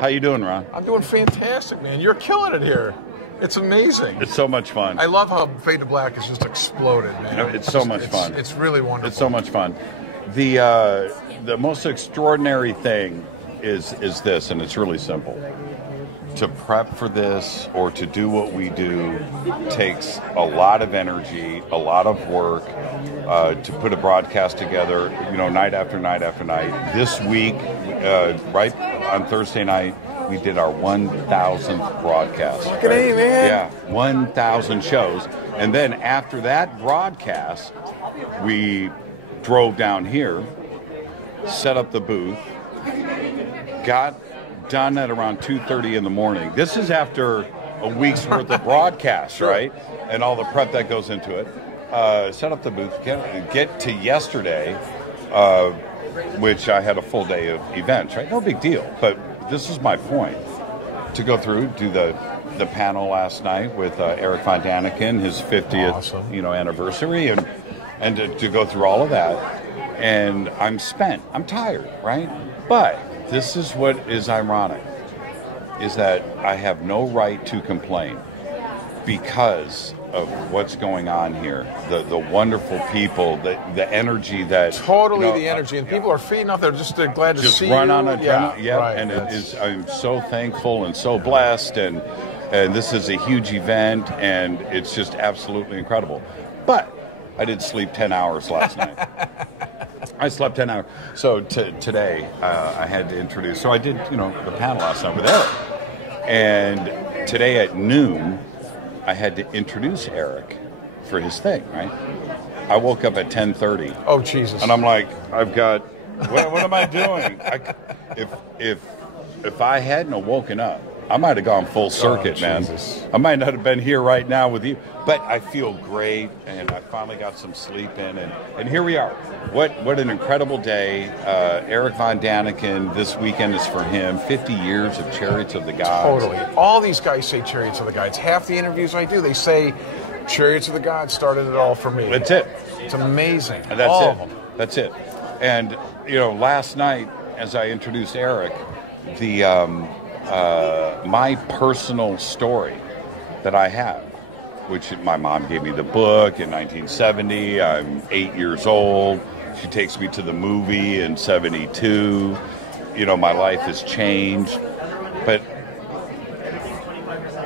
How you doing, Ron? I'm doing fantastic, man. You're killing it here. It's amazing. It's so much fun. I love how Fade to Black has just exploded, man. You know, it's so much fun. It's really wonderful. It's so much fun. The most extraordinary thing is this, and it's really simple. To prep for this or to do what we do takes a lot of energy, a lot of work, to put a broadcast together, night after night after night. This week, right on Thursday night, we did our 1,000th broadcast. Fucking A, man. Yeah, 1,000 shows. And then after that broadcast, we drove down here, set up the booth, got done at around 2:30 in the morning. This is after a week's worth of broadcasts, Sure. right? And all the prep that goes into it. Set up the booth, get to yesterday, which I had a full day of events, right? No big deal. But this is my point. To go through, do the panel last night with Eric Von Daniken, his 50th Awesome. Anniversary, and to go through all of that. And I'm spent. I'm tired, right? But this is what is ironic, is that I have no right to complain because of what's going on here. The wonderful people, the energy that... Totally the energy. And people are feeding off there. They're glad to see you. Just run on it. Yeah, right. And I'm so thankful and so blessed. And this is a huge event. And it's just absolutely incredible. But I did sleep 10 hours last night. I slept 10 hours. So today, I had to introduce... So I did, the panel last night with Eric. And today at noon, I had to introduce Eric for his thing, right? I woke up at 10:30. Oh, Jesus. And I'm like, I've got... What am I doing? If I hadn't woken up, I might have gone full circuit, man. I might not have been here right now with you. But I feel great, and I finally got some sleep in, and here we are. What an incredible day. Eric Von Daniken, this weekend is for him. 50 years of Chariots of the Gods. Totally. All these guys say Chariots of the Gods. Half the interviews I do, they say Chariots of the Gods started it all for me. That's it. It's amazing. And that's all it. of them. That's it. And, last night, as I introduced Eric, my personal story that I have, which my mom gave me the book in 1970. I'm 8 years old. She takes me to the movie in 72. My life has changed. But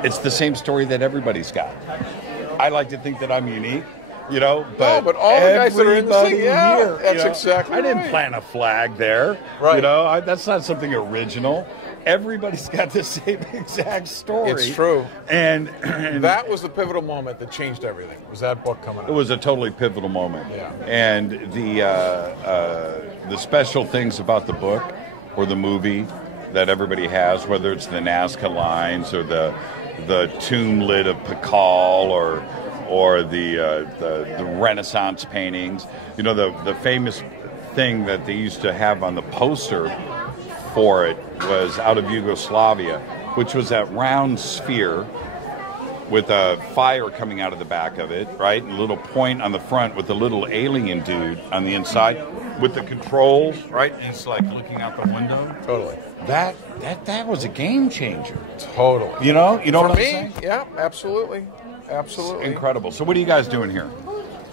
it's the same story that everybody's got. I like to think that I'm unique, but all the guys that are in the thing, yeah, here, that's exactly I didn't right. plant a flag there, Right. That's not something original. Everybody's got the same exact story. It's true. And that was the pivotal moment that changed everything. Was that book coming out? it was a totally pivotal moment. Yeah. And the special things about the book or the movie that everybody has, whether it's the Nazca lines or the tomb lid of Pakal or the Renaissance paintings, the famous thing that they used to have on the poster for it was out of Yugoslavia, which was that round sphere with a fire coming out of the back of it, right? And a little point on the front with a little alien dude on the inside with the controls, right? He's like looking out the window. Totally. That was a game changer. Totally. You know what For I'm me, saying? yeah, absolutely. Absolutely. Incredible. So what are you guys doing here?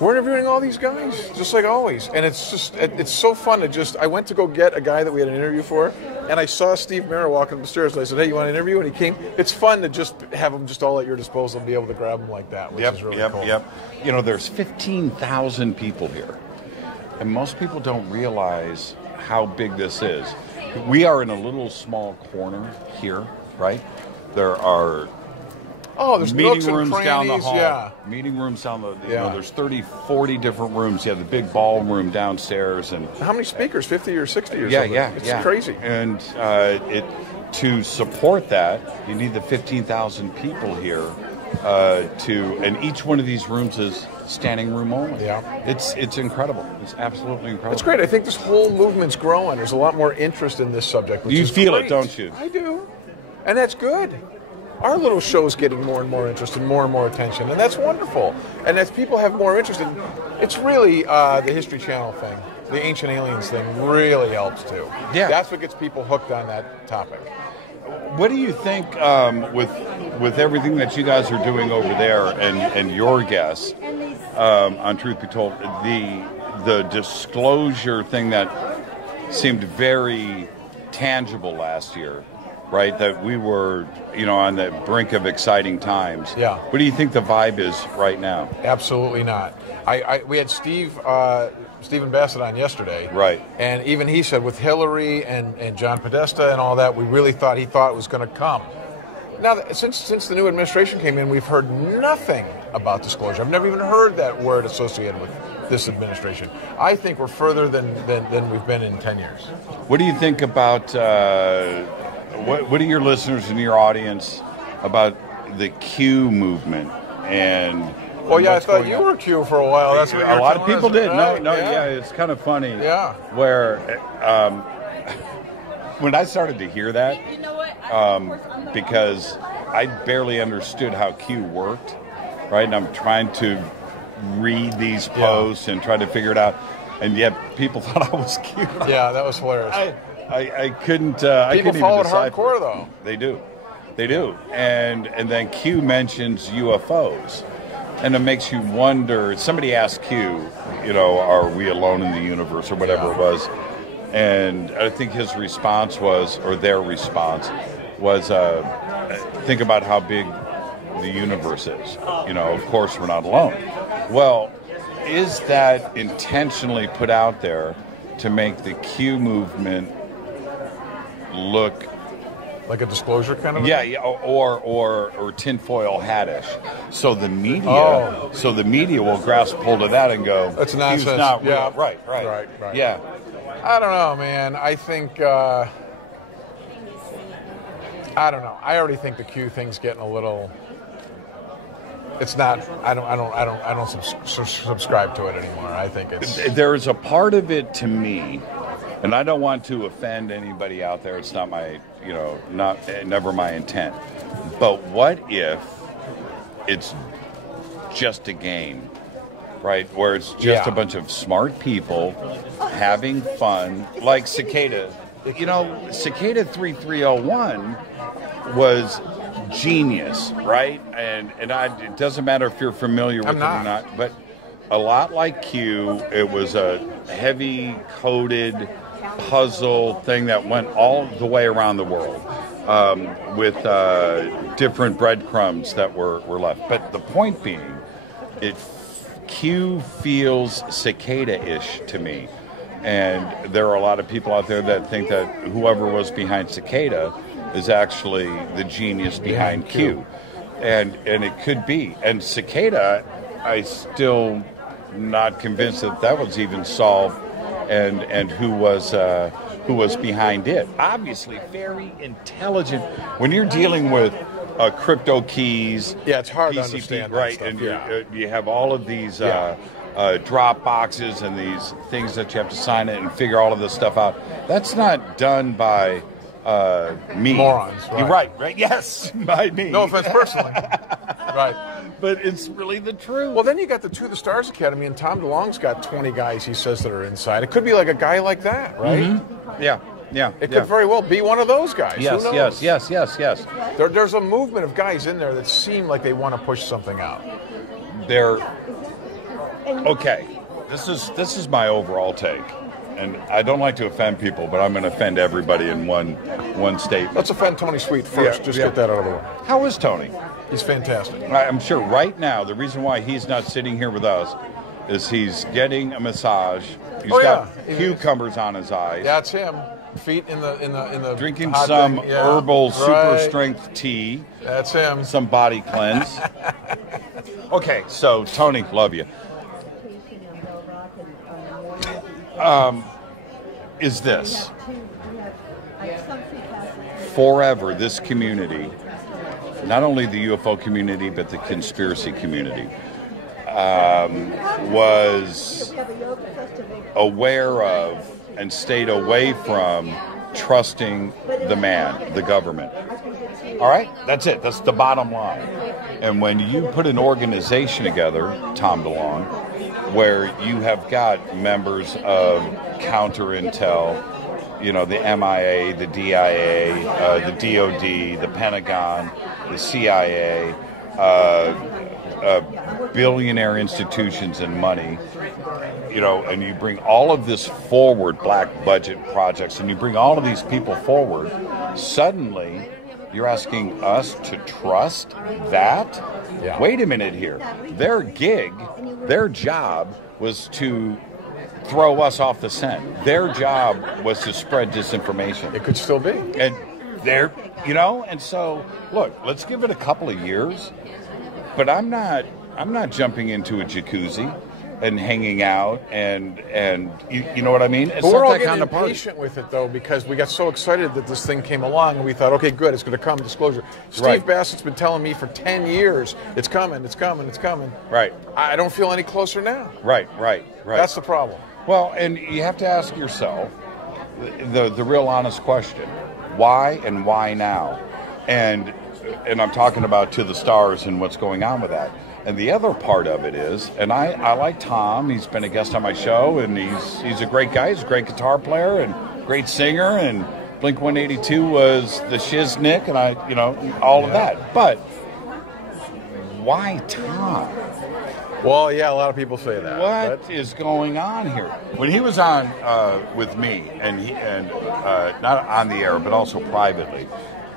We're interviewing all these guys, just like always. And it's so fun to I went to go get a guy that we had an interview for, and I saw Steve Mera walking up the stairs, and I said, hey, you want an interview? And he came. It's fun to just have them just all at your disposal and be able to grab them like that, which is really cool. Yep. There's 15,000 people here, and most people don't realize how big this is. We are in a little small corner here, right? There are... Oh, there's meeting nooks and rooms crannies, down the hall. yeah. Meeting rooms down the... Yeah. there's 30, 40 different rooms. You have the big ballroom downstairs. And how many speakers? 50 or 60 or yeah, something? yeah, It's crazy. And to support that, you need the 15,000 people here and each one of these rooms is standing room only. Yeah. It's incredible. It's absolutely incredible. It's great. I think this whole movement's growing. There's a lot more interest in this subject, which You is feel great. it, don't you? I do. And that's good. Our little show's getting more and more interest and more attention, and that's wonderful. And as people have more interest in, it's really the History Channel thing, the Ancient Aliens thing really helps too. Yeah. That's what gets people hooked on that topic. What do you think with everything that you guys are doing over there and your guests on Truth Be Told, the disclosure thing that seemed very tangible last year, right? That we were, on the brink of exciting times. Yeah. What do you think the vibe is right now? Absolutely not. We had Stephen Bassett on yesterday. Right. And even he said with Hillary and John Podesta and all that, we really thought it was going to come. Now, since the new administration came in, we've heard nothing about disclosure. I've never even heard that word associated with this administration. I think we're further than we've been in 10 years. What do you think about, what are your listeners and your audience about the Q movement? And well, yeah, I thought you were Q for a while. That's what a lot of people did. Right? Yeah, it's kind of funny. Yeah. Where when I started to hear that, because I barely understood how Q worked, right? And I'm trying to read these posts and try to figure it out, and yet people thought I was Q. Yeah, that was hilarious. I couldn't. People follow it hardcore, though. They do, and then Q mentions UFOs, and it makes you wonder. Somebody asked Q, are we alone in the universe or whatever it was, and I think his response was, or their response was, think about how big the universe is. Of course we're not alone. Well, is that intentionally put out there to make the Q movement look like a disclosure kind of? Yeah, or tinfoil hatish. So the media, will grasp hold of that and go, that's nonsense. Q's not real. Yeah, Right. Yeah. I don't know, man. I think I don't know. I already think the Q thing's getting a little. It's not. I don't subscribe to it anymore. I think it's. There's a part of it to me, and I don't want to offend anybody out there. It's not my, never my intent. But what if it's just a game, right? Where it's just a bunch of smart people having fun, like Cicada. Cicada 3301 was genius, right? And it doesn't matter if you're familiar with it or not, but a lot like Q, it was a heavy coded puzzle thing that went all the way around the world with different breadcrumbs that were left. But the point being, Q feels Cicada-ish to me. And there are a lot of people out there that think that whoever was behind Cicada is actually the genius behind Q. And it could be. And Cicada, I still not convinced that was even solved and who was behind it. Obviously very intelligent. When you're dealing with crypto keys, it's hard PCP, to understand right? that stuff, and you have all of these drop boxes and these things that you have to sign it and figure all of this stuff out. That's not done by me. Morons, right? Right. Yes, by me. No offense personally. Right. But it's really the truth. Well, then you got the To the Stars Academy, and Tom DeLonge's got 20 guys he says that are inside. It could be like a guy like that, right? Mm-hmm. Yeah. It could very well be one of those guys. Yes, Who knows? Yes. There's a movement of guys in there that seem like they want to push something out. Okay. This is my overall take. And I don't like to offend people, but I'm going to offend everybody in one statement. Let's offend Tony Sweet first. Get that out of the way. How is Tony? He's fantastic. I'm sure right now the reason why he's not sitting here with us is he's getting a massage. He's got cucumbers on his eyes. That's him. Feet in the drinking some herbal super strength tea. That's him. Some body cleanse. Okay, so Tony, love you. Is this forever? This community, not only the UFO community but the conspiracy community, was aware of and stayed away from trusting the man, the government. All right? That's it. That's the bottom line. And when you put an organization together, Tom DeLonge, where you have got members of counter intel, the MIA, the DIA, the DOD, the Pentagon, the CIA, billionaire institutions and money, and you bring all of this forward, black budget projects, and you bring all of these people forward, suddenly you're asking us to trust that? Yeah. Wait a minute here. Their gig, their job was to throw us off the scent. Their job was to spread disinformation. It could still be. And and so, look, let's give it a couple of years, but I'm not jumping into a jacuzzi and hanging out and you know what I mean? It's but we're not all that getting kind of party. impatient with it, though, because we got so excited that this thing came along, and we thought, okay, good, it's going to come, disclosure. Steve Right. Bassett's been telling me for 10 years, it's coming, it's coming, it's coming. Right. I don't feel any closer now. Right. That's the problem. Well, and you have to ask yourself the real honest question: why and why now? And I'm talking about to the stars and what's going on with that. And the other part of it is, and I like Tom. He's been a guest on my show, and he's a great guy. He's a great guitar player and great singer. And Blink-182 was the Shiznick, and all of that. But why Tom? Well, yeah, a lot of people say that. What is going on here? When he was on with me, and not on the air, but also privately,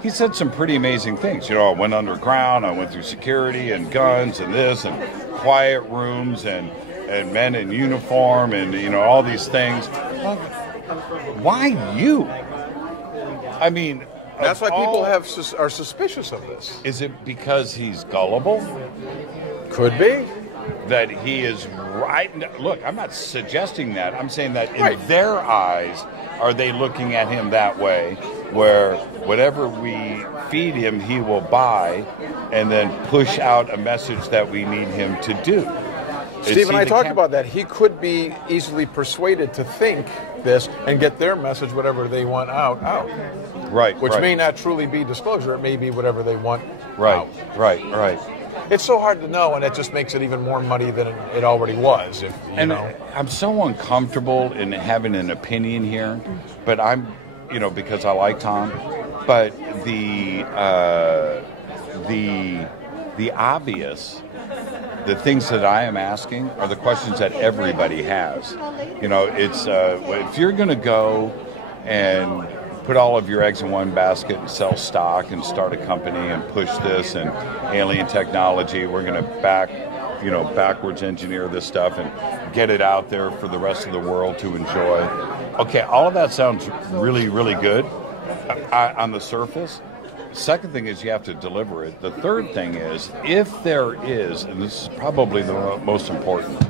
he said some pretty amazing things. I went underground, I went through security and guns and this and quiet rooms and men in uniform and all these things. Why you? I mean, that's why people are suspicious of this. Is it because he's gullible? Could be. That he is right. Look, I'm not suggesting that. I'm saying that in their eyes, are they looking at him that way, where whatever we feed him, he will buy, and then push out a message that we need him to do. Steve and I talked about that. He could be easily persuaded to think this and get their message, whatever they want out. Right. Which may not truly be disclosure. It may be whatever they want out. Right. It's so hard to know, and it just makes it even more muddy than it already was. I'm so uncomfortable in having an opinion here, but I'm, because I like Tom, but the obvious, the things that I am asking are the questions that everybody has. It's if you're going to go and put all of your eggs in one basket and sell stock and start a company and push this and alien technology, we're going to backwards engineer this stuff and get it out there for the rest of the world to enjoy. Okay, all of that sounds really, really good on the surface. Second thing is you have to deliver it. The third thing is, if there is, and this is probably the most important,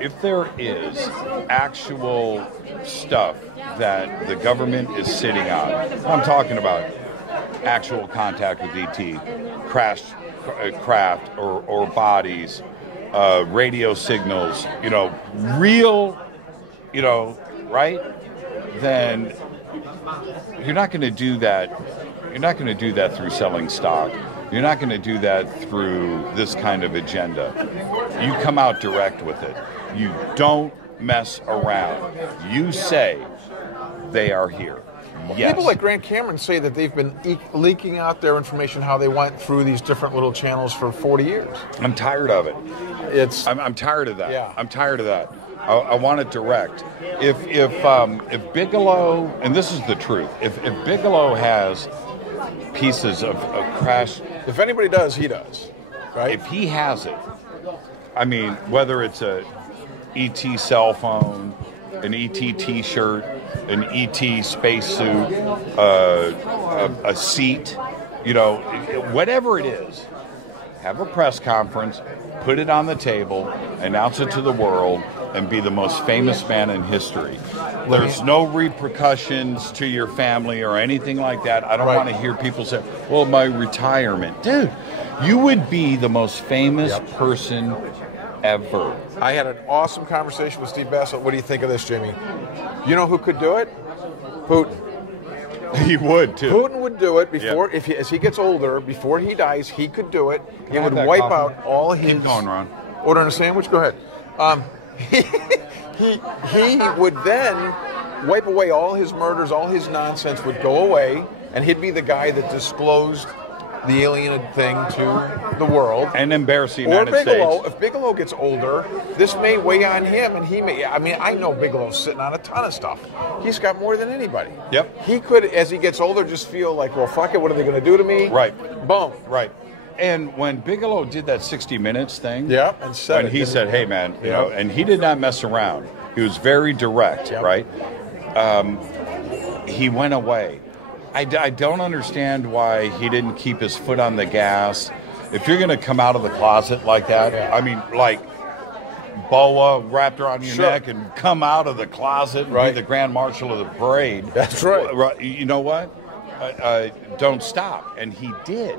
if there is actual stuff that the government is sitting on, I'm talking about actual contact with ET, craft or bodies, radio signals, real, right? Then you're not going to do that. You're not going to do that through selling stock. You're not going to do that through this kind of agenda. You come out direct with it. You don't mess around. You say they are here. Yes. People like Grant Cameron say that they've been leaking out their information, how they went through these different little channels for 40 years. I'm tired of it. I'm tired of that. Yeah. I'm tired of that. I want it direct. If Bigelow, and this is the truth, if Bigelow has pieces of crash, if anybody does, he does, right? If he has it, I mean, whether it's a ET cell phone, an ET T-shirt, an ET spacesuit, a seat, whatever it is, have a press conference, put it on the table, announce it to the world, and be the most famous man in history. There's no repercussions to your family or anything like that. I don't want to hear people say, well, my retirement. Dude, you would be the most famous person ever. I had an awesome conversation with Steve Bassett. What do you think of this, Jimmy? You know who could do it? Putin. He would, too. Putin would do it before, as he gets older, before he dies, he could do it. He would wipe out all his... Keep going, Ron. Order on a sandwich? Go ahead. He would then wipe away all his murders, all his nonsense would go away, and he'd be the guy that disclosed the alien thing to the world. And embarrass the Or United Bigelow, States. if Bigelow gets older, this may weigh on him, and he may, I mean, I know Bigelow's sitting on a ton of stuff. He's got more than anybody. Yep. He could, as he gets older, just feel like, well, fuck it, what are they going to do to me? Right. Boom. Right. And when Bigelow did that 60 Minutes thing, Yeah, and said when it, he didn't said, he? "Hey, man," you Yeah. know, and he did not mess around. He was very direct, Yep. right? He went away. I don't understand why he didn't keep his foot on the gas. If you're going to come out of the closet like that, Yeah. I mean, like boa wrapped around your Sure. neck and come out of the closet and Right. be the grand marshal of the parade. That's right. You know what? Don't stop. And he did.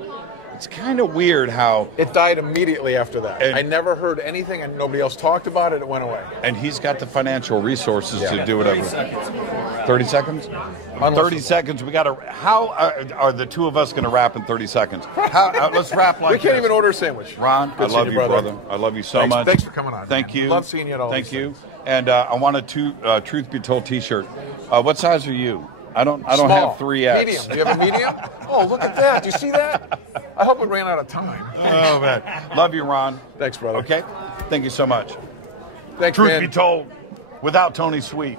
It's kind of weird how, It died immediately after that. And- I never heard anything, and nobody else talked about it. It went away. and he's got the financial resources Yeah. to do whatever. 30 seconds? Unless- 30 seconds. We got to. How are the two of us going to wrap in 30 seconds? Let's wrap like We can't this. even order a sandwich. Ron, Good I seeing love you, brother. I love you so Thanks- much. thanks for coming on, Thank man. you. Love seeing you at all Thank these you. things. And I want a Truth Be Told T-shirt. What size are you? I don't Small. have 3X. Medium. Do you have a medium? Oh, look at that. Do you see that? I hope it ran out of time. Oh man, love you, Ron. Thanks, brother. Okay, thank you so much. Thanks, Truth man. be told, without Tony Sweet.